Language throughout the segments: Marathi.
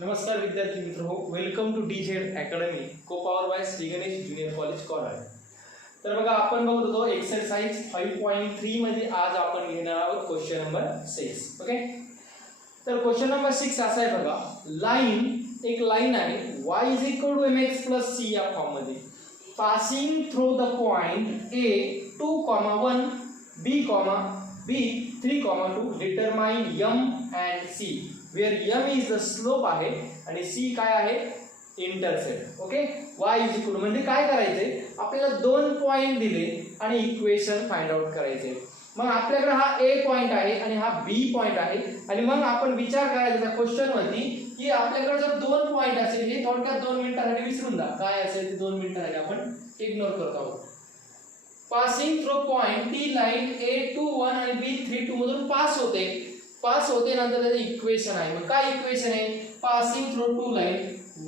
नमस्कार विद्यार्थी मित्रो, welcome to DZ academy, co power by Shri Ganesh junior college Korad. तर बघा, आपण बघत होतो एक्सरसाइज 5.3 मध्ये आज आपण घेणार आहोत क्वेश्चन नंबर 6. ओके, तर क्वेश्चन नंबर 6 असा आहे बघा. एक लाईन आहे y = mx + c या फॉर्म मध्ये. Passing through the point a 2,1 b, b 3,2 determine m and c where m is the slope आहे आणि c काय आहे, इंटरसेप्ट. ओके, y = म्हणजे काय करायचंय, आपल्याला दोन पॉइंट दिले आणि इक्वेशन फाइंड आउट करायचे. मग आपल्याकडे हा a पॉइंट आहे आणि हा b पॉइंट आहे आणि मग आपण विचार करायचा त्या क्वेश्चन वरती की आपल्याकडे जर दोन पॉइंट असेल, हे थोडक्यात 2 मिनिटांसाठी विसरून जा, काय असेल ते 2 मिनिटांसाठी आपण इग्नोर करत आहोत. पासिंग थ्रू पॉइंट ती लाईन a 2,1 आणि b 3,2 मधून पास होते नंतर त्याचे इक्वेशन आहे. मग काय इक्वेशन आहे, passing through two line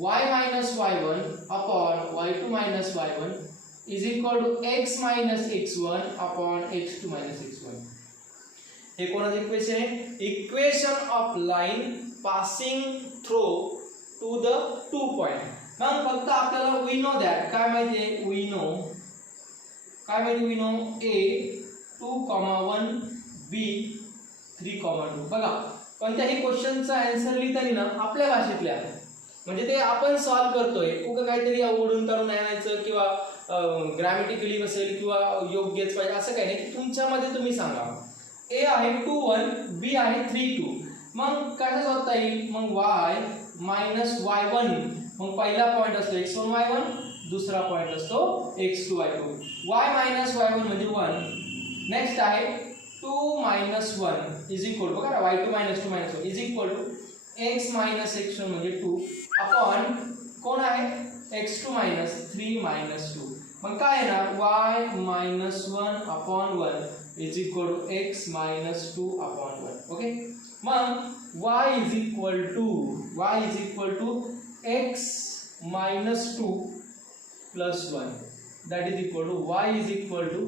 y - y1 upon y2 - y1 is equal to x - x1 upon x2 - x1. हे कोणाचं इक्वेशन आहे, equation of line passing through to the two point. मग फक्त आपल्याला वी नो दॅट काय माहितीये, वी नो a 2,1 b 3,2. बघा, कोणत्याही क्वेश्चनचा आन्सर लिहिताना ना आपल्या भाषेतल्या, म्हणजे ते आपण सॉल्व करतोय, उगा काहीतरी ओढून तारून आणायचं किंवा ग्रामॅटिकली बसेल किंवा योग्यच पाहिजे असं काही नाही. तुमच्यामध्ये तुम्ही सांगा. a आहे 2,1 b आहे 3,2. मग काय शोधता येईल, मग y - y1, मग पहिला पॉइंट असतो x1 y1, दुसरा पॉइंट असतो x2 y2. y - y1 म्हणजे 1. नेक्स्ट आहे 2 - 1 इज इक्वल, बघा ना, y2 - 2 - 1 is equal to x - x1 म्हणजे 2 अपॉन कोण आहे, x2 - 3 - 2. मग काय आहे ना, y - 1 upon 1 is equal to x - 2 upon 1. Okay, मग y is equal to x - 2 plus 1 that is equal to y is equal to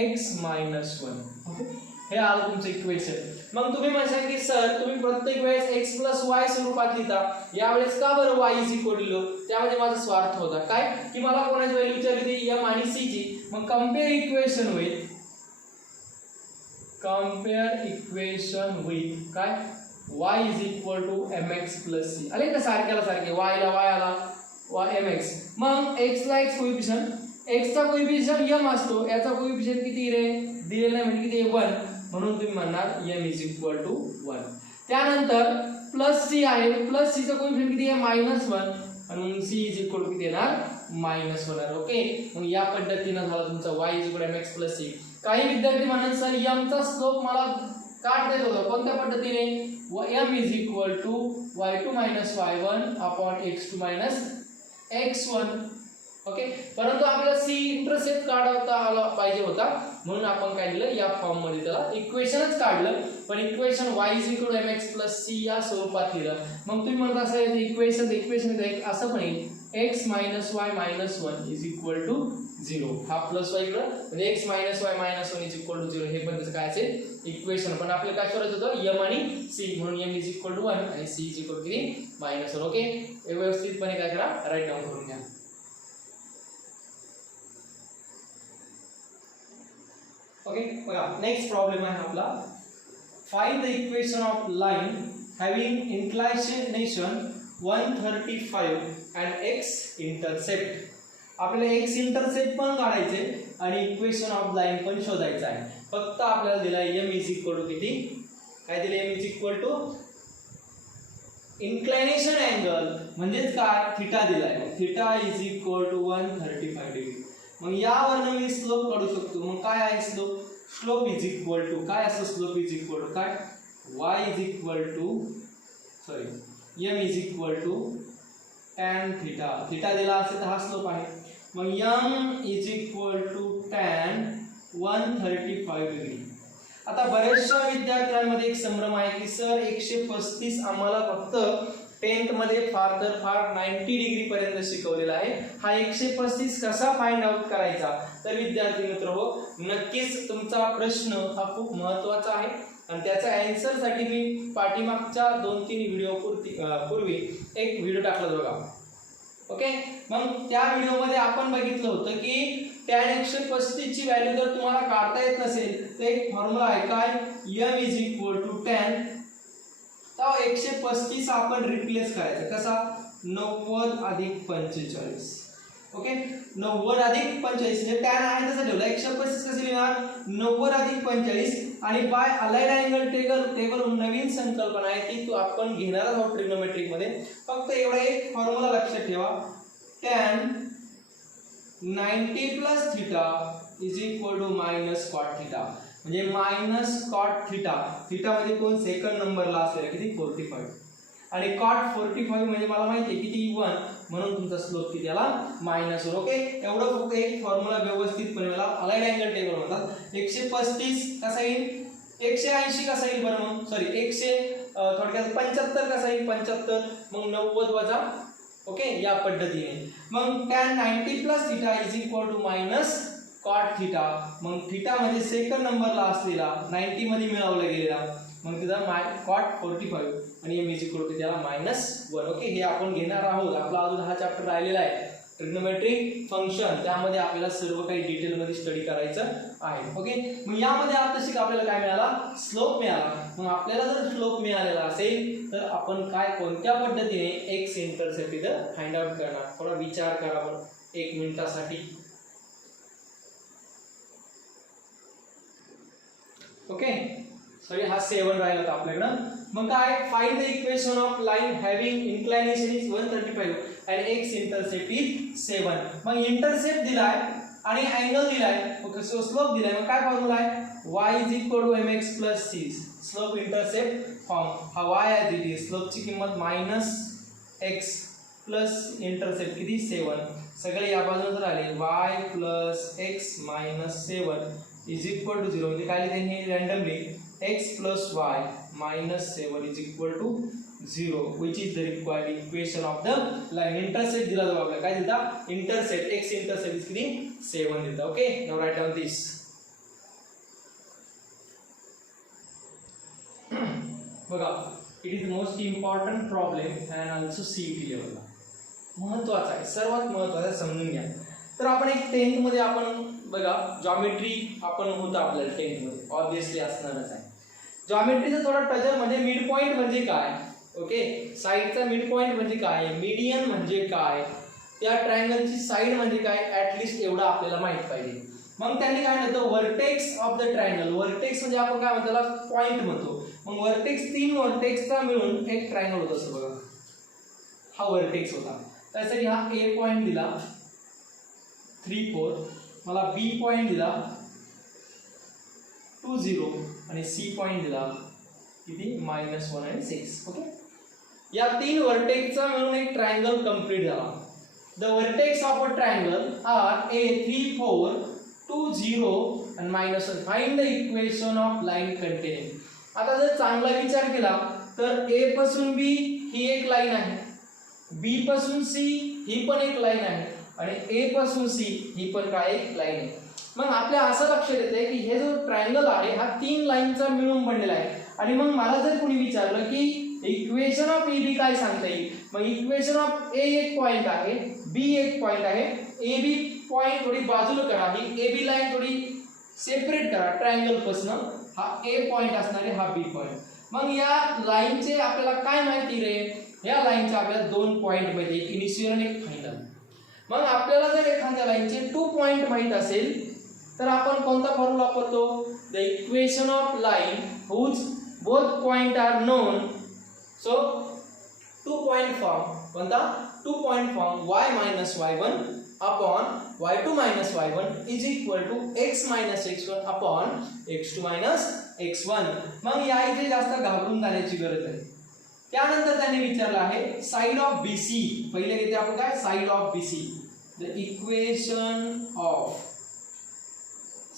x - 1. Okay, हे आलं तुमचं इक्वेशन. मग तुम्ही म्हणशाल की सर तुम्ही प्रत्येक वेळेस x + y स्वरूपात लिहिता, यावेळेस का बरं y इज इक्वल टू लिहिलं. त्यामध्ये माझा स्वार्थ होता काय, की मला कोणाची व्हॅल्यू विचारली होती, m आणि c ची. मग कम्पेअर इक्वेशन विथ काय, y is equal to mx + c. आले का सारख्याला सारखे, y ला y आला mx. मग x ला x कोएफिशिएंट, x चा कोएफिशिएंट m असतो, याचा कोएफिशिएंट किती रे दिलेला नाही, म्हणजे किती 1, म्हणून तुम्ही म्हणणार m इज इक्वल टू 1. त्यानंतर प्लस c आहे, प्लस c चा कोएफिशिएंट किती आहे, -1, आणि c इज इक्वल टू किती येणार, -1 होणार. ओके, मग या पद्धतीने झाला तुमचा y is equal to mx + c. काही विद्यार्थी म्हणतात सर m चा स्लोप मला काढता येत होता, कोणत्या पद्धतीने, m is equal to y2 - y1 upon x2 - x1. Okay, परंतु आपल्याला c इंटरसेप्ट काढता आला पाहिजे होता, म्हणून आपण काय दिलं, या फॉर्म मध्ये त्याला इक्वेशनच काढलं, पण equation y is equal to mx + c या स्वरूपात लिहिलं. मग तुम्ही म्हणत असाल इक्वेशन असं पण येईल, x - y - 1 is equal to 0. हा प्लस y इकडं, म्हणजे x - y - 1 is equal to 0. हे पण त्याचं काय असेल, इक्वेशन. पण आपल्याला काय शोधायचं होतं, m आणि c, म्हणून m इज इक्वल टू 1 आणि c इज इक्वल टू किती, -1. ओके, व्यवस्थितपणे काय करा, राईट डाऊन करून घ्या. ओके, बघा, नेक्स्ट प्रॉब्लेम आहे आपला. Find the equation of line having inclination 135 and x intercept. आपल्याला x इंटरसेप्ट पण काढायचे आणि इक्वेशन ऑफ लाइन पण शोधायचं आहे. फक्त आपल्याला दिला m इज इक्वल टू किती, काय दिले, m is equal to inclination angle म्हणजेच काय, थीटा दिलाय. Theta is equal to 135 degree. मग यावरनं मी स्लोप काढू शकतो. मग काय आहे स्लोप इज इक्वल टू काय असं, स्लोप इज इक्वल टू काय, y is equal to m is equal to tan theta. Theta दिला असेल तर हा स्लोप आहे. मग m is equal to tan 135 degree. आता बऱ्याचशा विद्यार्थ्यांमध्ये एक संभ्रम आहे की सर 135 आम्हाला फक्त 10th मध्ये फार तर फार 90 डिग्री पर्यंत शिकवलेला आहे. हा 135 कसा फाइंड आउट करायचा, तर विद्यार्थी मित्र हो, नक्कीच तुमचा प्रश्न हा खूप महत्त्वाचा आहे आणि त्याचा आन्सर साठी मी पाठीमागच्या 2-3 व्हिडिओ पूर्वी एक व्हिडिओ टाकला बघा. ओके, मग त्या व्हिडिओमध्ये आपण बघितलं होतं की tan 135 ची व्हॅल्यू जर तुम्हाला काढता येत नसेल तर एक फॉर्म्युला आहे काय, m = tan. तर 135 आपण रिप्लेस करायचं कसा, 90 + 45. ओके, 90 + 45 म्हणजे tan आहे तसं ठेवलं, 135 कसे लिहिणार, 90 + 45. आणि बाय अलाइड अँगल टेबल नवीन संकल्पना आहे ती तू आपण घेणार आहोत ट्रिग्नोमेट्रिक मध्ये. फक्त एवढा एक फॉर्म्युला लक्षात ठेवा, tan 90 + θ = -cot θ. म्हणजे -cot θ. θ मध्ये कोण सेकंड नंबरला असेल किती, 45. आणि cot 45 म्हणजे मला माहिती आहे किती, 1, म्हणून तुमचा स्लोप किती आला, -1. ओके, एवढं फक्त एक फॉर्म्युला व्यवस्थितपणे मला अलाइड अँगल टेबल म्हणतात. 135 कसा येईल, 180 कसा येईल बरं, मग सॉरी 100 थोडक्यात 75 कसा येईल, 75. मग 90 वजा. ओके, या पद्धतीने मग tan 90 + θ - cot θ. मग θ मध्ये सेकंड नंबरला असलेला 90 मध्ये मिळवला गेलेला, मग तिथं cot 45 आणि m = त्याला -1. ओके, हे आपण घेणार आहोत. आपला अजून हा चॅप्टर राहिलेला आहे ट्रिग्नोमेट्रिक फंक्शन, त्यामध्ये आपल्याला सर्व काही डिटेल मध्ये स्टडी करायचं आहे. ओके, मग यामध्ये आता आपल्याला काय मिळाला, स्लोप मिळाला. मग आपल्याला जर स्लोप मिळालेला असेल तर आपण काय कोणत्या पद्धतीने एक्स इंटरसेप्ट इथं फाइंड आउट करणार, थोडा विचार करा बरं 1 मिनिटासाठी. ओके, सॉरी हा 7 राहिला होता आपल्याकडं. मग काय, find the equation of line having inclination is 135 and x intercept is 7. मग इंटरसेप्ट दिलाय आणि अँगल दिलाय, ओके, सो स्लोप दिलाय. मग काय फॉर्म्युला आहे, y = mx + c. Slope intercept form हा y आहे, दिली स्लोपची किंमत -x प्लस इंटरसेप्ट किती, 7. सगळे या बाजूला आले, y + x - 7 = 0. म्हणजे काय लिहिते हे randomly, x + y - 7 = 0, which is the required equation of the line. Intercept दिला जातो आपल्याला, काय दिला, इंटरसेप्ट, x इंटरसेप्ट इज किती, 7 दिला. ओके, नाउ राइट डाउन दिस. बघा, it is most important problem and also CET लेवलला महत्वाचा आहे, सर्वात महत्वाचा समजून घ्या. तर आपण एक 10th मध्ये आपण बघा जॉमेट्री आपण होतं आपल्याला 10th मध्ये ऑब्वियसली असणारच आहे. जॉमेट्रीचा थोडा टचर म्हणजे मिड पॉइंट म्हणजे काय, ओके, साइडचा मिड पॉइंट म्हणजे काय, मीडियन म्हणजे काय, त्या ट्रायंगलची साइड म्हणजे काय, ॲटलिस्ट एवढं आपल्याला माहित पाहिजे. मग त्यांनी काय म्हणतो, vertex of the triangle. Vertex म्हणजे आपण काय म्हणतो त्याला, पॉइंट म्हणतो. मग व्हर्टेक्स 3 व्हर्टेक्सचा मिळून एक ट्रायंगल होतं असं बघा, हा व्हर्टेक्स होता. त्यासाठी हा A पॉइंट दिला 3, 4, मला B पॉइंट दिला 2, 0 आणि C पॉइंट दिला किती, -1 आणि 6. ओके, या 3 व्हर्टेक्सचा मिळून एक ट्रायंगल कंप्लीट झाला. The vertex of a triangle are A 3, 4, 2, 0 and -1. Find the equation of line containing. आता जर चांगला विचार केला तर A पासून B ही एक लाइन आहे, B पासून C ही पण एक लाइन आहे आणि A पासून C ही पण काय एक लाइन आहे. मग आपल्या असं लक्षात येते की हे जो ट्रायंगल आहे हा 3 लाईनचा मिळून बनलेला आहे. आणि मग मला जर कोणी विचारलं की इक्वेशन ऑफ AB काय सांगता येईल, मग इक्वेशन ऑफ A एक पॉइंट आहे, B एक पॉइंट आहे, AB पॉइंट थोडी बाजूला करा, ही AB लाइन थोडी सेपरेट करा ट्रायंगल पासून, हा A पॉइंट असणार आहे, हा B पॉइंट. मग या लाईनचे आपल्याला काय माहिती रे, या लाईनचे आपल्याला 2 पॉइंट माहिती, एक इनिशियल आणि एक फायनल. मग आपल्याला जर एखाद्या लाईनचे 2 पॉइंट माहित असेल तर आपण कोणता फॉर्म्युला वापरतो, the equation of line whose both point are known. So 2 point form कोणता, 2 point form y - y1 upon y2 - y1 is equal to x - x1 upon x2 - x1. मग या इथे जास्त घाबरून जाण्याची गरज नाही. त्यानंतर त्यांनी विचारलं आहे साइड ऑफ BC. पहिले घेते आपण काय, side of BC, the equation of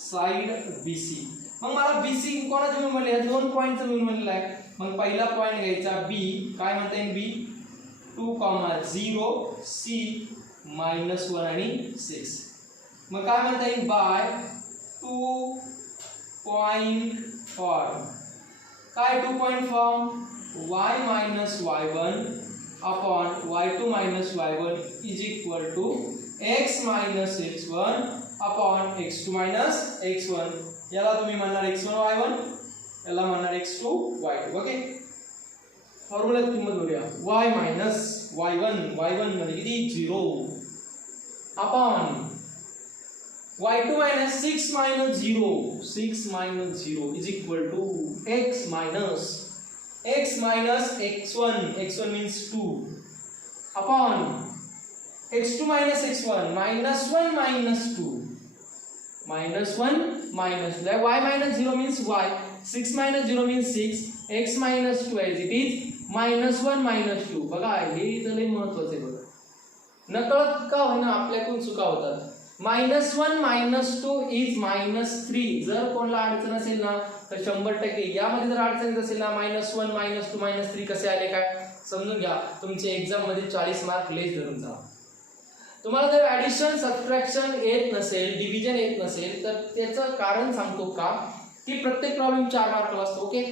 side BC. मग मला BC कोणाचं मिळून बनले, 2 पॉइंटचं मिळून बनलेलं आहे. मग पहिला पॉइंट घ्यायचा B, काय म्हणता येईल B 2, 0, C -1 आणि 6. मग काय म्हणता येईल बाय 2 पॉइंट फॉर्म. काय 2 point form y minus y1 upon y2 minus y1 is equal to x minus x1 upon x2 minus x1. याला तुम्ही म्हणणार x1 y1, याला म्हणणार x2 y2. ओके, फॉर्म्युल्यात किंमत बघूया. y मायनस y1 मध्ये किती 0 upon y2 minus 6 minus 0 is equal to x minus x1 means 2 upon x2 minus x1 minus 1 minus 2 minus 1 minus 2. y minus 0 means y, 6 minus 0 means 6, x minus 2 as it is minus 1 minus 2. बघा हे इथं लय महत्त्वाचं आहे बघा. नकळत का होईना आपल्याकडून चुका होतात. -1 -2 इज -3. जर कोणाला अडचण असेल ना तर 100% यामध्ये जर अडचण असेल ना -1 -2 -3 कसे आले काय समजून घ्या. तुमचे एक्झाम मध्ये 40 मार्क लेस धरून जा. तुम्हाला जर ॲडिशन सबट्रॅक्शन येत नसेल, डिव्हिजन येत नसेल तर त्याचं कारण सांगतो का की प्रत्येक प्रॉब्लेम 4 मार्कला असतो. ओके,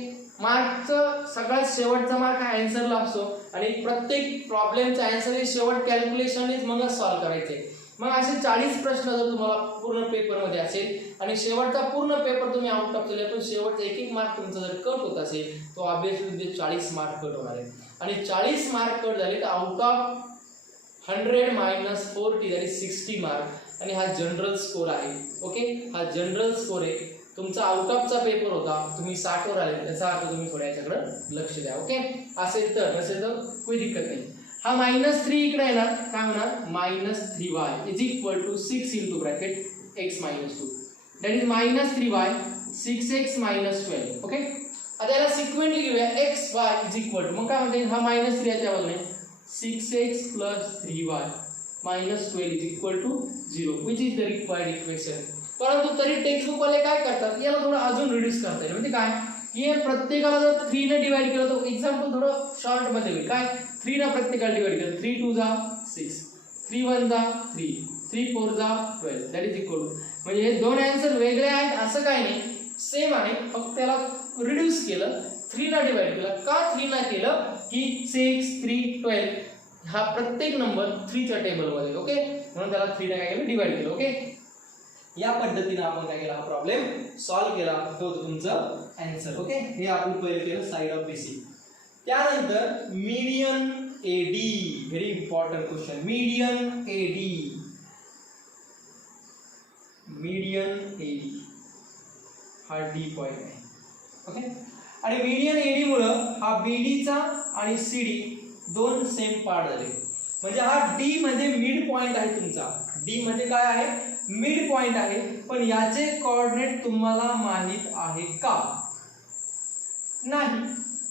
मार्कचं सगळ्यात शेवटचा मार्क हा आन्सरला असतो आणि प्रत्येक प्रॉब्लेमचा आन्सर हे शेवट कॅल्क्युलेशननेच मग सॉल्व्ह करायचे. मग असे 40 प्रश्न जर तुम्हाला पूर्ण पेपरमध्ये असेल आणि शेवटचा पूर्ण पेपर तुम्ही आउट ऑफ केले पण शेवटचा एक मार्क तुमचा जर कट होत असेल तो ऑब्विसली 40 मार्क कट होणार आहे. आणि 40 मार्क कट झाले तर out of 100 minus 40 that is 60 mark. आणि हा जनरल स्कोर आहे. ओके, हा जनरल स्कोर आहे. तुमचा आउट ऑफचा पेपर होता, तुम्ही 60 वर आले, त्याचा अर्थ तुम्ही थोड्या याच्याकडे लक्ष द्या. ओके, असेल तर नसेल तर काही दिक्कत नाही. हा -3 इकडे येणार, काय होणार -3y is equal to 6 into bracket x minus 2 that is -3y 6x minus 12. Okay, आता याला सिक्वेंटली घेऊया xy इज इक्वल टू, मग काय म्हणते हा -3 आहे त्या बाजूने 6x plus 3y minus 12 is equal to 0 which is the required equation. परंतु तरी टेक्स्टबुक वाले काय करतात, याला थोडं अजून रिड्यूस करता येईल. म्हणजे काय की प्रत्येकाला जर 3 ने डिवाइड केलं तर एक्झाम्पल थोडं शॉर्ट मध्ये होईल. काय 3 ना प्रत्येकाला डिवाइड केलं 3 2 जा 6, 3 1 जा 3, 3 4 जा 12 दॅट इज इक्वल टू. म्हणजे हे दोन आन्सर वेगळे आहेत असं काही नाही, सेम आहे, फक्त त्याला रिड्यूस केलं, 3 ना डिवाइड केलं. का 3 ना केलं की 6 3 12 हा प्रत्येक नंबर 3 च्या टेबल मध्ये. ओके, म्हणून त्याला 3 ने काय केलं डिवाइड केलं. ओके, या पद्धतीने आपण काय केला हा प्रॉब्लेम सॉल्व्ह केला. तो तुमचं आन्सर. ओके, हे आपण पहिले केलं साइड ऑफ BC. त्यानंतर median AD, very important question. Median AD हा D पॉइंट आहे. ओके, आणि मीडियन AD मुळे हा BD चा आणि CD दोन सेम पार्ट झाले. म्हणजे हा D मध्ये मिड पॉइंट आहे तुमचा. D मध्ये काय आहे, मिड पॉइंट आहे. पण याचे कोऑर्डिनेट तुम्हाला माहित आहे का नाही.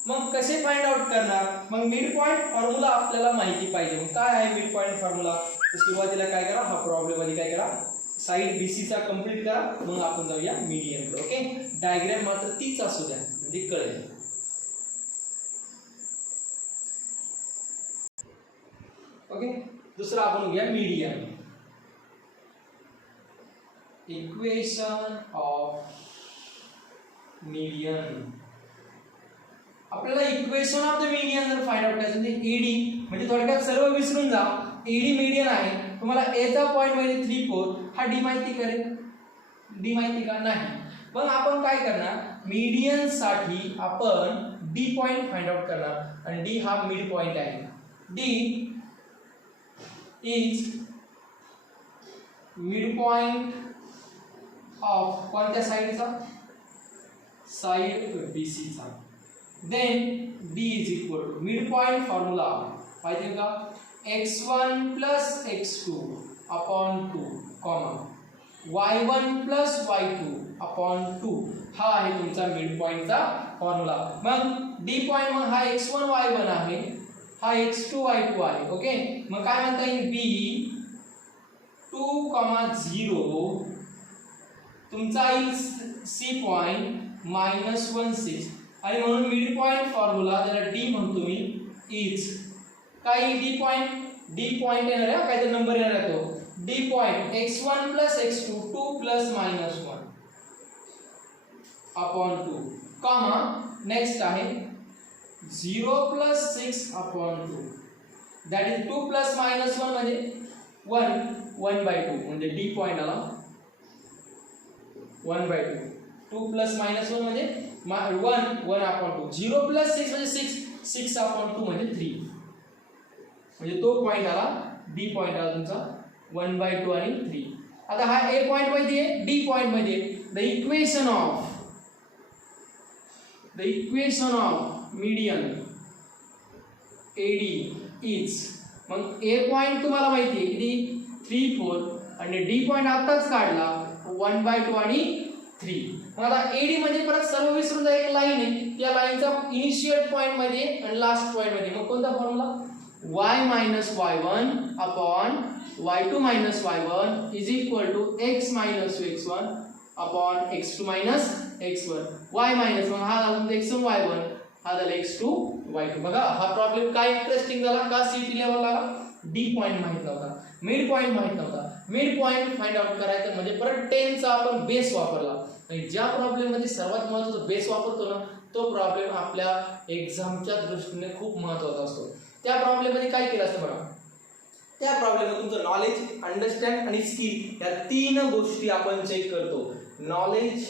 मग कसे फाइंड आउट करणार, मग मिड पॉइंट फॉर्म्युला आपल्याला माहिती पाहिजे. मग काय आहे मिड पॉइंट फॉर्म्युला, तर सुरुवातीला काय करा, हा प्रॉब्लेम मध्ये काय करा, साइड BC चा कंप्लीट करा, मग आपण जाऊया मीडियन कडे. ओके, डायग्राम मात्र तीच असू द्या म्हणजे कळेल. ओके, दुसरा आपण घेऊया मीडियन. Equation of median. आपल्याला इक्वेशन ऑफ द मीडियन जर फाइंड आउट करायचं म्हणजे ED, म्हणजे थोडक्यात सर्व विसरून जा. ED मीडियन आहे. तुम्हाला A चा पॉइंट म्हणजे 3 4 हा D माहिती करेल, D माहिती का नाही. मग आपण काय करणार, मीडियन साठी आपण D पॉइंट फाइंड आउट करणार आणि D हा मिड पॉइंट आहे. D is mid point of कोणत्या साइडचा, साइड BC चा. Then D is equal to mid point formula माहिती आहे का, x1 plus x2 upon 2 comma y1 plus y2 upon 2 हा आहे तुमचा मिड पॉइंटचा फॉर्म्युला. मग D पॉइंट मग हा x1 y1 आहे, हा x2 y2 आहे. ओके, मग काय म्हणता येईल B 2,0 तुमचा येईल C पॉइंट -1 6 आणि म्हणून मिड पॉइंट फॉर्म्युला ज्याला D म्हणतो मी इज काय, D पॉइंट येणार आहे, काय तर नंबर येणार आहे तो D point x1 plus x2 2 plus -1 upon 2 comma next आहे 0 plus 6 upon 2 that is 2 plus minus 1 म्हणजे 1/2 म्हणजे डी पॉइंट आला 1/2 2 प्लस मायनस 1 म्हणजे 1 अपॉन 2 0 प्लस 6 म्हणजे 6 अपॉन 2 म्हणजे 3 म्हणजे तो पॉइंट आला डी पॉइंट आला तुमचा 1/2 आणि 3. आता हा ए पॉइंट मध्ये आहे डी पॉइंट मध्ये the equation of median AD is मग ए पॉइंट तुम्हाला माहिती आहे किती 3 4 आणि डी पॉइंट आताच काढला 1/2 आणि 3. मग आता AD म्हणजे परत सर्व विसरून जा एक लाईन आहे त्या लाईनचा इनिशियल पॉइंट मध्ये आणि लास्ट पॉइंट मध्ये मग कोणता formula y minus y1 upon y2 minus y1 is equal to x minus x1 upon x2 minus x1 y minus 1 हा झाला x1 y1 हा झाला x2 y2. बघा हा प्रॉब्लेम काय इंटरेस्टिंग झाला का सीटी लेवलला डी पॉइंट माहित नव्हता मिड पॉइंट माहित नव्हता. मिड पॉइंट फाइंड आउट करायचं म्हणजे परत 10 चा आपण बेस वापरला आणि ज्या प्रॉब्लेम मध्ये सर्वात महत्त्वाचा बेस वापरतो ना तो प्रॉब्लेम आपल्या एक्झामच्या दृष्टीने खूप महत्त्वाचा असतो. त्या प्रॉब्लेम मध्ये काय केलं असतं बघा त्या प्रॉब्लेम मध्ये तुमचं नॉलेज अंडरस्टँड आणि स्किल या तीन गोष्टी आपण चेक करतो. नॉलेज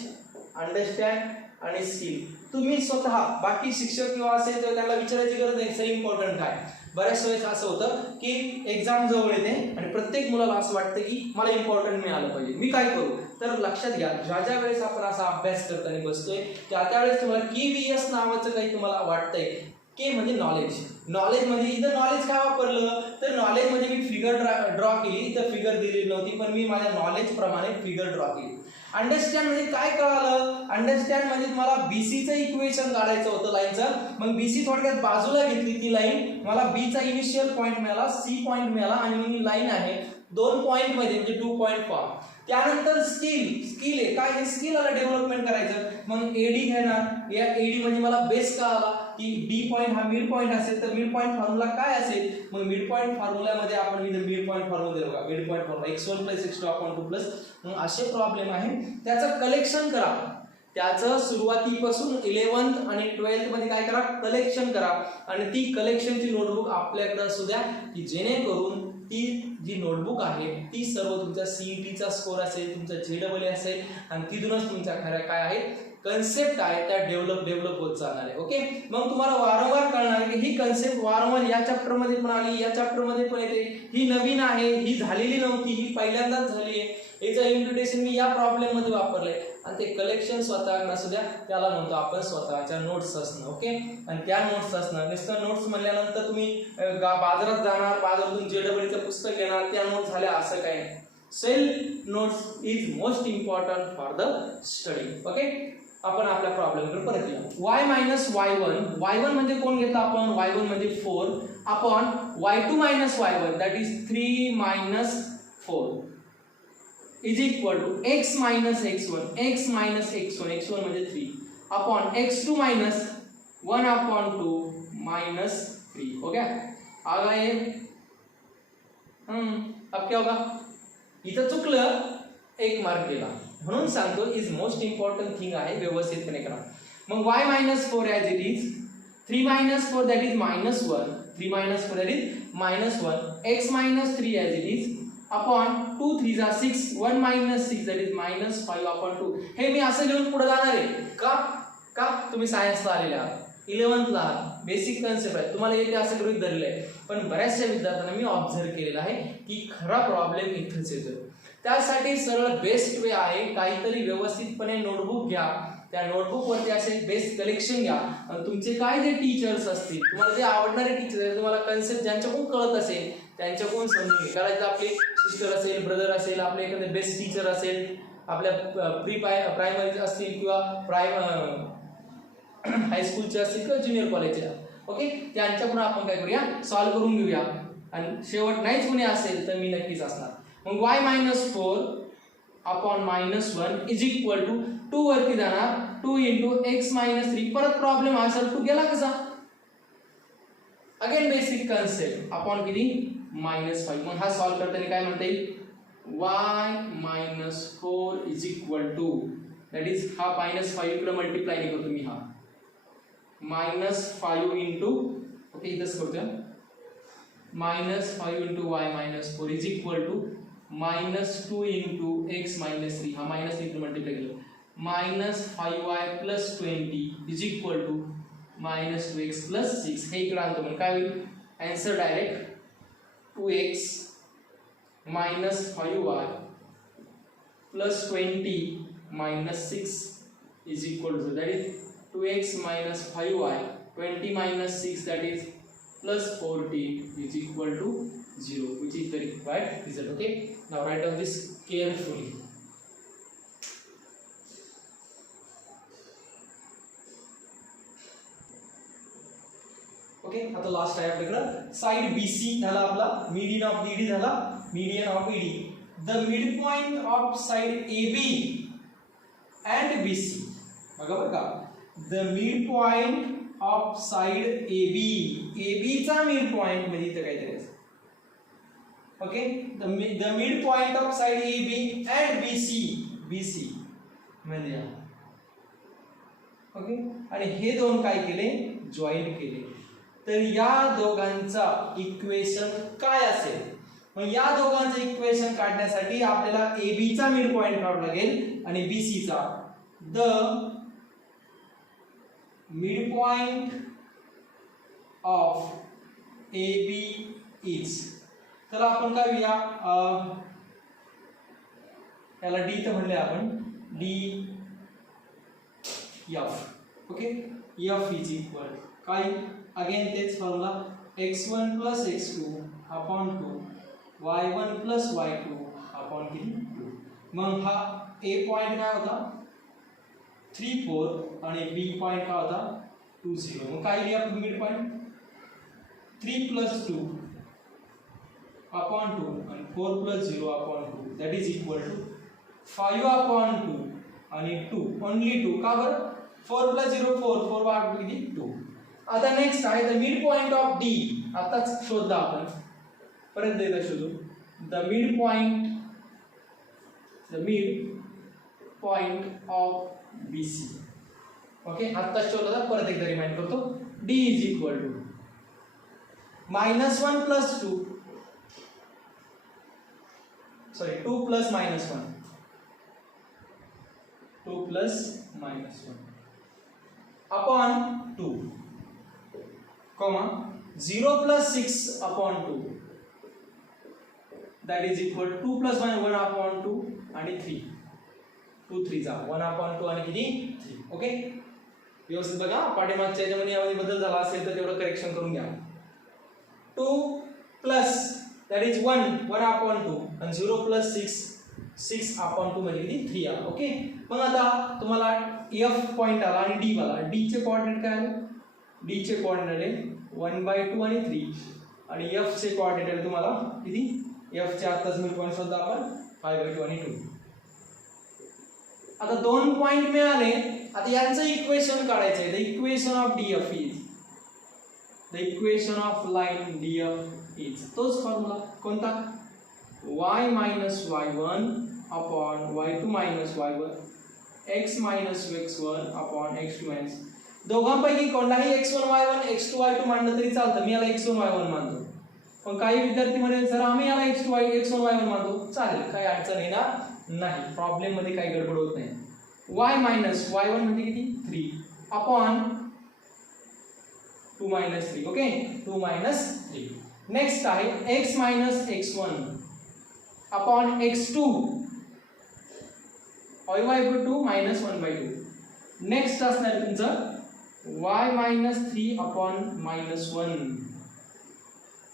अंडरस्टँड आणि स्किल तुम्ही स्वतः बाकी शिक्षक किंवा असेल तर त्याला विचारायची गरज नाही सही इम्पॉर्टंट काय. बऱ्याच वेळेस असं होतं की एक्झाम जवळ येते आणि प्रत्येक मुलाला असं वाटतं की मला इम्पॉर्टंट मिळालं पाहिजे मी काय करू. तर लक्षात घ्या ज्या वेळेस आपण असा अभ्यास करताना बसतोय त्यावेळेस तुम्हाला KVS नावाचं काही तुम्हाला वाटतंय के म्हणजे नॉलेज मध्ये इथं नॉलेज काय वापरलं तर नॉलेज मध्ये मी फिगर ड्रॉ केली इथं फिगर दिलेली नव्हती पण मी माझ्या नॉलेज प्रमाणे फिगर ड्रॉ केली. अंडरस्टँड म्हणजे काय कळालं अंडरस्टँड म्हणजे तुम्हाला BC चं इक्वेशन काढायचं होतं लाईनचं मग BC थोडक्यात बाजूला घेतली ती लाईन मला B चा इनिशियल पॉइंट मिळाला C पॉइंट मिळाला आणि ही लाईन आहे 2 पॉइंट मध्ये म्हणजे 2 पॉइंट फॉर्म. त्यानंतर स्किल आहे काय हे स्किलला डेव्हलपमेंट करायचं मग AD घेणार या AD म्हणजे मला बेस का आला की डी पॉइंट हा मिड पॉइंट असेल तर मिड पॉइंट फॉर्म्युला काय असेल मग मिड पॉइंट फॉर्म्युल्यामध्ये आपण इथे मिड पॉइंट फॉर्म्युला देऊ का mid point formula x1 x2 2 मग असे प्रॉब्लेम आहे त्याचं कलेक्शन करा त्याचं सुरुवातीपासून 11th आणि 12th मध्ये काय करा कलेक्शन करा आणि ती कलेक्शनची नोटबुक आपल्याकडे असू द्या की जेणेकरून ती जी नोटबुक आहे ती सर्व तुमच्या CET चा स्कोर असेल तुमचा JEE असेल आणि तिथूनच तुमच्या खऱ्या काय आहे कन्सेप्ट आहे त्या डेव्हलप होत जाणार आहे. ओके मग तुम्हाला वारंवार कळणार की ही कन्सेप्ट वारंवार या चॅप्टर मध्ये पण आली या चॅप्टर मध्ये पण येते ही नवीन आहे ही झालेली नव्हती ही पहिल्यांदाच झाली आहे. याचं इम्प्लिमेंटेशन मी या प्रॉब्लेम मध्ये वापरलंय आणि ते कलेक्शन स्वतः असू द्या त्याला म्हणतो आपण स्वतःच्या नोट्स असणं. ओके आणि त्या नोट्स असणं नुसतं नोट्स म्हणल्यानंतर तुम्ही बाजारात जाणार बाजारातून JEE चं पुस्तक घेणार त्या नोट्स झाल्या असं काय self notes is most important for the study. Okay आपण आपल्या प्रॉब्लेमकडे परत येऊ. y minus y1 म्हणजे कोण घेतो आपण y1 म्हणजे 4 upon y2 minus y1 that is 3 minus 4 is equal to x minus x1 म्हणजे 3 upon x2 minus 1 upon 2 minus 3. Okay आ गया ये अब क्या होगा इथं चुकलं एक मार्क गेला म्हणून सांगतो इज मोस्ट इम्पॉर्टंट थिंग आहे व्यवस्थितपणे करा. मग y minus 4 as it is 3 minus 4 that is minus 1 3 minus 4 that is minus 1 x minus 3 as it is upon 2 3 are 6 1 minus 6 that is minus 5 upon 2. हे मी असं लिहून पुढे जाणार आहे का तुम्ही सायन्सला आलेले आहात 11th ला आहात बेसिक कन्सेप्ट आहे तुम्हाला येते असं गृहीत धरले आहे पण बऱ्याचशा विद्यार्थ्यांना मी ऑब्झर्व केलेला आहे की खरा प्रॉब्लेम इथेच येतो. त्यासाठी सरळ बेस्ट वे आहे काहीतरी व्यवस्थितपणे नोटबुक घ्या त्या नोटबुक वरती असे बेस्ट कलेक्शन घ्या आणि तुमचे काय जे टीचर्स असतील तुम्हाला जे आवडणारे टीचर तुम्हाला कन्सेप्ट ज्यांच्याकडून कळत असेल त्यांच्याकडून समजून घ्या. करायचं आपले सिस्टर असेल ब्रदर असेल आपले एखादे बेस्ट टीचर असेल आपल्या प्री प्रायमरी असतील किंवा हायस्कूलचे असतील किंवा ज्युनियर कॉलेजचे ओके त्यांच्याकडून आपण काय करूया सॉल्व्ह करून घेऊया आणि शेवट नाहीच कोणी असेल तर मी नक्कीच असणार. मग y minus 4 upon minus 1 is equal to 2 वरती जाणार 2 into x minus 3 परत प्रॉब्लेम आन्सर 2 गेला कसा अगेन बेसिक कन्सेप्ट अपॉन किती -5 मग हा सॉल्व करताना काय म्हणता येईल y minus 4 is equal to that is हा -5 इकडे मल्टिप्लाय करतो मी हा -5 इंटू ओके इथंच करूया -5 into y -4 is equal to -2 into x -3 हा -3 मल्टिप्लाय केलं -5y + 20 is equal to -2x + 6 हे इकडे आणतो म्हणजे काय होईल answer direct 2x - 5y + 20 - 6 is equal to that is 2x - 5y 20 - 6 that is +14 is equal to 0 which is the required result. Okay, now write down this carefully. Okay आता लास्ट आहे आपल्याकडे साइड BC झाला आपला मीडियन ऑफ BD झाला median of ED the mid point of side AB and BC बघा का the mid point of side AB चा मिड पॉइंट म्हणजे इथे काहीतरी असं okay the mid point of side AB and BC म्हणजे ओके आणि हे दोन काय केले जॉईंट केले तर या दोघांचा इक्वेशन काय असेल मग या दोघांचं इक्वेशन काढण्यासाठी आपल्याला AB चा मिड पॉइंट काढावा लागेल आणि BC चा the mid point of AB is तर आपण काय करूया याला D तर म्हणले आपण D F okay F is equal काय अगेन तेच formula x1 + x2 upon 2 y1 + y2 upon 2 मग हा A पॉइंट काय होता 3 4 आणि B पॉइंट काय होता 2 0 मग काय लिहिया आपण मिड पॉइंट 3 + 2 अपॉन 2 आणि 4 + 0 upon 2 that is equal to 5 upon 2 आणि 2 ओनली 2 का बरं 4 + 0 4 4 वाट किती 2 आता नेक्स्ट आहे the mid point of D आताच शोधला आपण परत एकदा शोधू the mid point of BC okay आताच शोधला परत एकदा रिमाइंड करतो D is equal to -1 + 2 sorry 2 + -1 2 + -1 upon 2 comma 0 + 6 upon 2 that is equal 2 + 1 upon 2 आणि 3 2 3 जा 1 upon 2 आणि किती 3 ओके व्यवस्थित बघा पाठीमागच्या याच्यामध्ये यामध्ये बदल झाला असेल तर तेवढं करेक्शन करून घ्या 2 प्लस that is 1 upon 2 आणि 0 + 6 upon 2 म्हणजे किती 3 आला ओके मग आता तुम्हाला F पॉइंट आला आणि D वाला D चे कोऑर्डिनेट काय आले D चे कोऑर्डिनेट 1/2 आणि 3 आणि F चे कोऑर्डिनेट आहे तुम्हाला किती F चे आताच मिड पॉइंट शोधला आपण 5/2 आणि 2 आता दोन पॉइंट मिळाले आता यांचं इक्वेशन काढायचं आहे the equation of DF is the equation of line DF is तोच फॉर्म्युला कोणता y - y1 upon y2 - y1 x - x1 upon x2 दोघांपैकी कोणताही x1 y1 x2 y2 मानलं तरी चालतं मी याला x1 y1 मानतो पण काही विद्यार्थी म्हणे सर आम्ही याला x1 y1 मानतो चालेल काही अडचण येणार नाही प्रॉब्लेम मध्ये काही गडबड होत नाही y - y1 म्हणजे किती 3 अपॉन 2 - 3 ओके 2 - 3 नेक्स्ट आहे x - x1 upon x2 y/2 -1/2 next असणार तुमचं y - 3 upon -1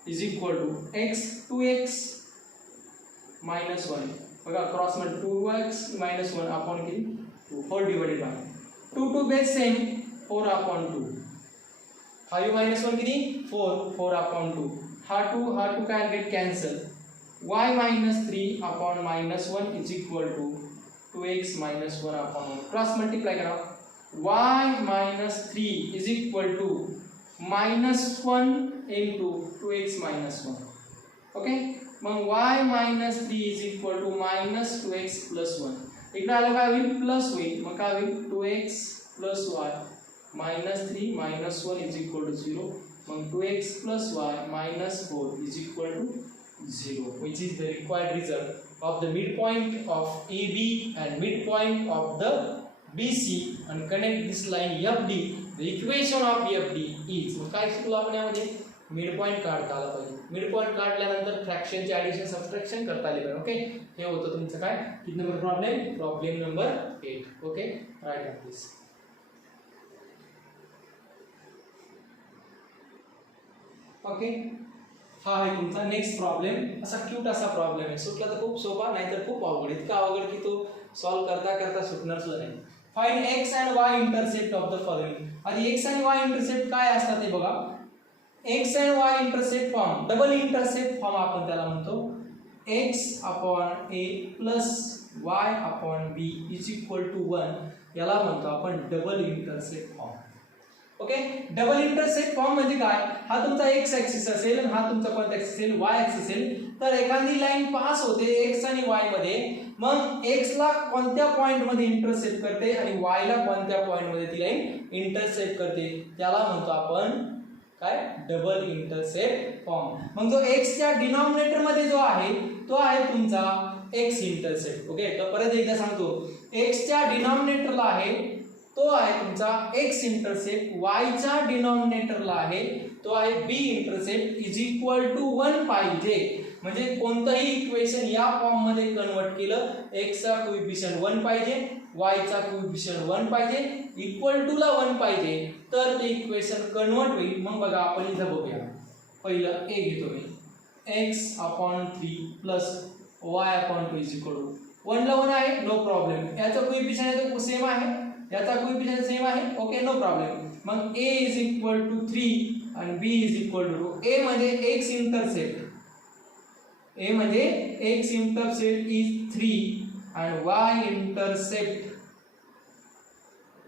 is equal to x 2x - 1 बघा क्रॉस मध्ये 2x - 1 upon किती 2 whole divided by 2 base same 4 upon 2 5 - 1 किती 4 upon 2 हा 2 काय get cancel y - 3 upon -1 is equal to 2x - 1 upon 1 cross multiply करा y - 3 is equal to -1 into 2x - 1 okay मग y - 3 is equal to -2x + 1 इकडे आलं काय होईल प्लस होईल मग काय होईल 2x + y -3 -1 is equal to 0. मग 2x plus y minus 4 is equal to 0, which is the required result of the midpoint of AB and midpoint of the BC and connect this line FD. The equation of FD is, काय शिकलो आपण यामध्ये मिड पॉइंट काढता आला पाहिजे. मिड पॉइंट काढल्यानंतर फ्रॅक्शनचे ॲडिशन सबट्रॅक्शन करता आले पाहिजे. ओके, हे होतं तुमचं काय किती number problem, problem number 8. Okay, right please. Okay, हा आहे तुमचा नेक्स्ट प्रॉब्लेम. असा क्यूट असा प्रॉब्लेम आहे, सुटला तर खूप सोपा, नाहीतर खूप अवघड. इतका अवघड की तो सॉल्व करता करता सुटणार सुद्धा नाही. Find x and y intercept of the following. आधी एक्स आणि वाय इंटरसेप्ट काय असतात ते बघा. X and y intercept form, double intercept form आपण त्याला म्हणतो. X upon a plus y upon b is equal to 1, याला म्हणतो आपण double intercept form. Okay, double intercept form म्हणजे काय, हा तुमचा एक्स ऍक्सिस असेल आणि हा तुमचा कोणता ऍक्सिस असेल, वाय ऍक्सिस असेल. तर एखादी लाईन पास होते एक्स आणि वाय मध्ये, मग एक्स ला कोणत्या पॉइंट मध्ये इंटरसेप्ट करते आणि वाय ला कोणत्या पॉइंट मध्ये ती लाईन इंटरसेप्ट करते, त्याला म्हणतो आपण काय, डबल इंटरसेप्ट फॉर्म. मग जो एक्सच्या डिनॉमिनेटर मध्ये जो आहे तो आहे तुमचा एक्स इंटरसेप्ट. ओके, तर परत एकदा सांगतो, एक्सच्या डिनॉमिनेटरला आहे तो आहे तुमचा एक्स इंटरसेप्ट, वायच्या डिनॉमिनेटरला आहे तो आहे बी इंटरसेप्ट इज इक्वल टू 1 पाहिजे. म्हणजे कोणतंही इक्वेशन या फॉर्म मध्ये कन्वर्ट केलं, एक्सचा कोएफिशियंट 1 पाहिजे, वायचा कोएफिशियंट 1 पाहिजे, इक्वल टू ला 1 पाहिजे, तर ते इक्वेशन कन्वर्ट होईल. मग बघा आपण इथं बघूया. पहिलं ए घेतो मी, एक्स अपॉन 3 प्लस y upon 2 is equal to 1 ला 1 आहे, नो प्रॉब्लेम. याचा कोएफिशियंट सेम आहे, याचा कोएफिशियंट सेम आहे. Okay, no problem. मग a इज इक्वल टू 3 आणि b is equal to 2. a म्हणजे x इंटरसेप्ट, a म्हणजे x इंटरसेप्ट इज 3 आणि y इंटरसेप्ट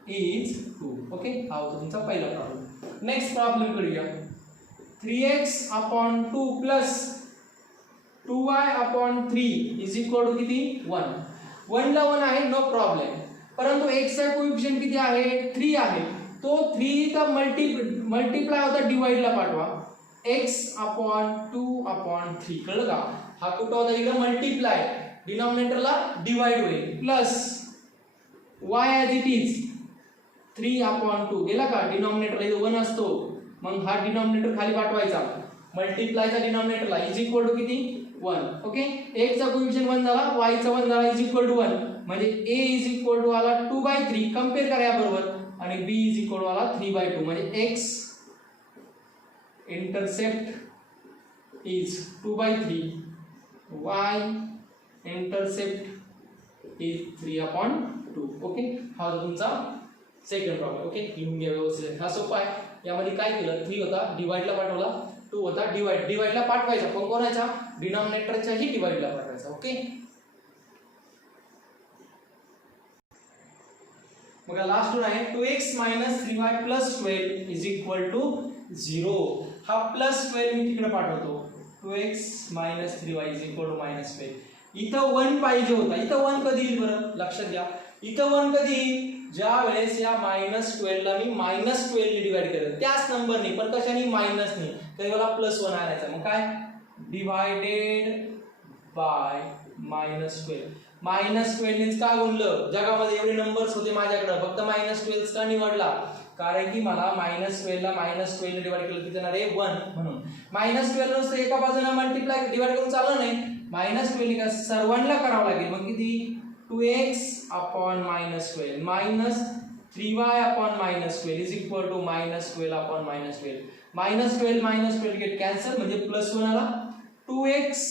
इज 2. ओके, हा होता तुमचा पहिला प्रॉब्लेम. नेक्स्ट प्रॉब्लेम कडे या. 3x upon 2 plus 2y upon 3 is equal to किती, 1. 1 ला 1 आहे, नो प्रॉब्लेम. परंतु x चा कोएफिशियंट किती आहे, 3 आहे. तो 3 का मल्टीप्लाय होता डिवाइड ला पाठवा. x अपॉन 2 अपॉन 3, कळलं का. हा कुठं होता, इकडे मल्टीप्लाय, डिनॉमिनेटरला डिवाइड होईल, plus y as it is 3 upon 2 गेला का, डिनॉमिनेटरला इथे 1 असतो, मग हा डिनॉमिनेटर खाली पाठवायचा, मल्टीप्लायचा डिनॉमिनेटरला इज इक्वल टू किती, 1. ओके, x चा कोएफिशियंट 1 झाला, y चा 1 झाला, इज इक्वल टू 1. म्हणजे a इज इक्वल टू आला 2/3, कंपेअर करा याबरोबर, आणि b इज इक्वल टू आला 3/2. म्हणजे x intercept is 2/3, y intercept is 3/2. Okay, हा तुमचा सेकंड प्रॉब्लेम. ओके, लिहून घ्या व्यवस्थित, हा सोपा आहे. यामध्ये काय केलं, 3 होता डिवाइडला पाठवला, 2 होता डिवाइडला पाठवायचा, पण कोणाच्या, डिनॉमिनेटरच्याही डिवाइडला पाठवायचा. ओके, बघा लास्ट वन आहे 2x - 3y + 12 is equal to 0. हा +12 मी तिकडे पाठवतो, 2x - 3y is equal to -12. इथं 1 पाहिजे होता, इथं 1 कधी येईल बरं, लक्षात घ्या. इथं 1 कधी येईल, ज्या वेळेस या -12 ला मी -12 ने डिवाइड करेल, त्याच नंबरने, पण कशाने, मायनसने, तर मला +1 आणायचा. मग काय, डिवायडेड बाय -12. -12 नेच का गुणलं, जगामध्ये एवढे नंबर्स होते माझ्याकडे, फक्त -12 का निवडला, कारण की मला -12 ला -12 ने डिवाइड केलं किती येणार आहे, 1. म्हणून -12 नुसतं एका बाजूला मल्टिप्लाय डिवाइड करून चाललं नाही, -12 का सर्वांना करावं लागेल. मग किती, 2x upon -12 minus 3y upon -12 is equal to -12 upon -12. -12 get cancel, म्हणजे +1 आला. 2x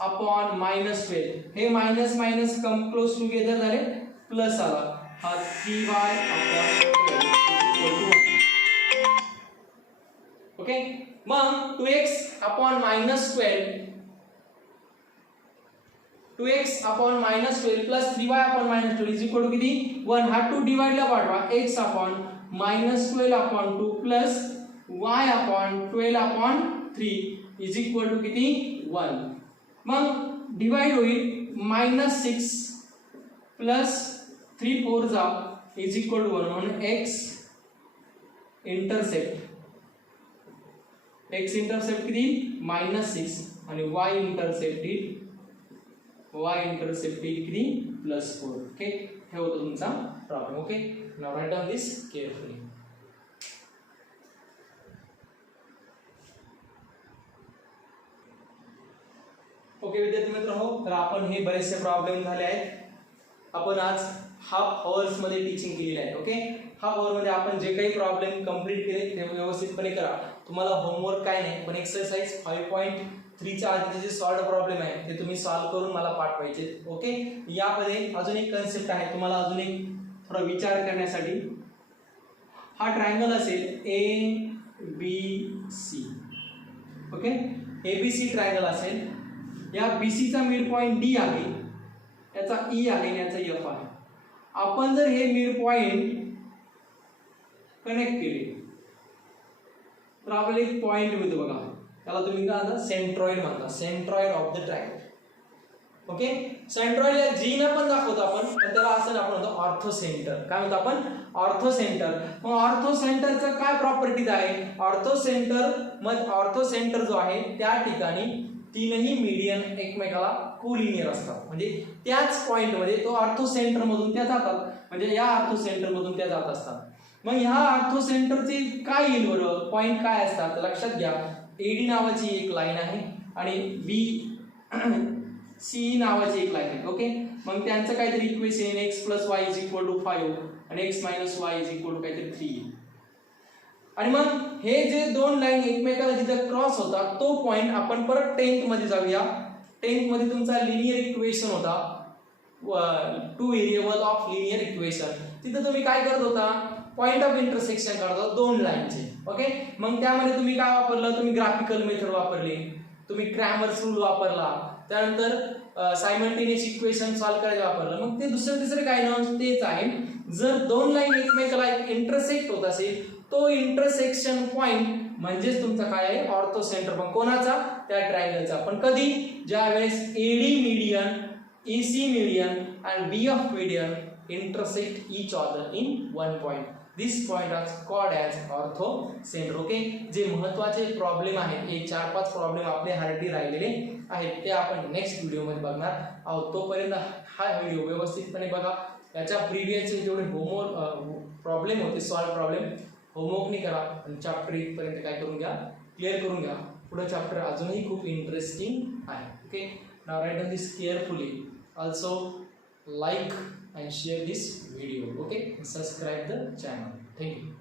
अपॉन -12, हे minus minus come close together झाले, प्लस आला, हा 3y अपॉन 12. ओके, मग 2x upon -12 2x upon -12 plus 3y upon -12 is equal to किती, 1. हा 2 डिवाइडला पाठवा, x upon -12 upon 2 plus y upon 12 upon 3 is equal to किती, 1. मग डिवाइड होईल, -6 प्लस 3 4 जा इज इक्वल टू 1. म्हणून x इंटरसेप्ट x इंटरसेप्ट किती -6 आणि y इंटरसेप्ट किती +4. ओके, हे होतं तुमचा problem. Okay, now write down this carefully. Okay विद्यार्थी मित्रांनो, तर आपण हे बरेचसे प्रॉब्लेम झाले आहेत. आपण आज हाफ अवर्स मध्ये टीचिंग केलेली आहे. ओके, हाफ अवर मध्ये आपण जे काही प्रॉब्लेम कंप्लीट केले ते व्यवस्थितपणे करा. तुम्हाला होमवर्क काय नाही, पण एक्सरसाइज 5.3 च्या आधीचे जे सॉल्व्ड प्रॉब्लेम आहे ते तुम्ही सॉल्व्ह करून मला पाठवायचे. ओके, यामध्ये अजून एक कन्सेप्ट आहे तुम्हाला अजून एक थोडा विचार करण्यासाठी. हा ट्रायंगल असेल ABC. ओके, ABC ट्रायंगल असेल. या BC चा मिड पॉइंट D आहे, याचा E आहे आणि याचा F आहे. आपण जर हे मिड पॉइंट कनेक्ट केले तर आपल्याला एक पॉइंट मिळतो बघा. त्याला तुम्ही काय म्हणता, सेंट्रॉइड म्हणता, centroid of the triangle. Okay, centroid या G ने पण दाखवतो आपण, पण त्याला असं आपण म्हणतो ऑर्थो सेंटर. काय म्हणतो आपण, ऑर्थो सेंटर. मग ऑर्थो सेंटरचं काय प्रॉपर्टीज आहे, ऑर्थो सेंटर जो आहे त्या ठिकाणी तीनही मीडियन एकमेकाला कोलिनियर असतात. म्हणजे त्याच पॉइंट मध्ये तो ऑर्थो सेंटर मधून त्या जातात, म्हणजे या ऑर्थो सेंटर मधून त्या जात असतात. मग ह्या ऑर्थो सेंटरचे काय येईल बरं, पॉइंट काय असतात लक्षात घ्या. AD नावाची एक लाईन आहे आणि BCE नावाची एक लाईन आहे. ओके, मग त्यांचं काहीतरी इक्वेशन x + y = 5 आणि x - y = काहीतरी 3. आणि मग हे जे दोन लाईन एकमेकाला जिथे क्रॉस होतात तो पॉइंट आपण परत 10th मध्ये जाऊया. 10th मध्ये तुमचा लिनियर इक्वेशन होता, 2 व्हेरिएबल ऑफ लिनियर इक्वेशन. तिथे तुम्ही काय करत होता, पॉइंट ऑफ इंटरसेक्शन काढत होता दोन लाईनचे. ओके, मग त्यामध्ये तुम्ही काय वापरलं, तुम्ही ग्राफिकल मेथड वापरली, तुम्ही क्रॅमर्स रूल वापरला, त्यानंतर सायमल्टेनियस इक्वेशन सॉल्व्ह करायला वापरलं. मग ते तिसरे काय नव्हतं, तेच आहे. जर दोन लाईन एकमेकाला इंटरसेक्ट होत असेल तो इंटरसेक्शन पॉइंट म्हणजेच तुमचा काय आहे, ऑर्थो सेंटर. पण कोणाचा, त्या ट्रायंगलचा. पण कधी, ज्या वेळेस AD median, EC median and BF median intersect each other in one point. This point is called as ortho center. Okay, जे महत्त्वाचे प्रॉब्लेम आहेत, हे 4-5 प्रॉब्लेम आपले हार्डी राहिलेले आहेत ते आपण नेक्स्ट व्हिडिओ मध्ये बघणार आहोत. तोपर्यंत हा व्हिडिओ व्यवस्थितपणे बघा. याच्या प्रिव्हियसचे जेवढे होमवर्क प्रॉब्लेम होते, सॉल्व प्रॉब्लेम होमवर्कनी करा आणि चॅप्टर 1 पर्यंत काय करून घ्या, क्लिअर करून घ्या. पुढे चॅप्टर अजूनही खूप इंटरेस्टिंग आहे. Okay, now write down this carefully. Also like and share this video. Okay, subscribe the channel. Thank you.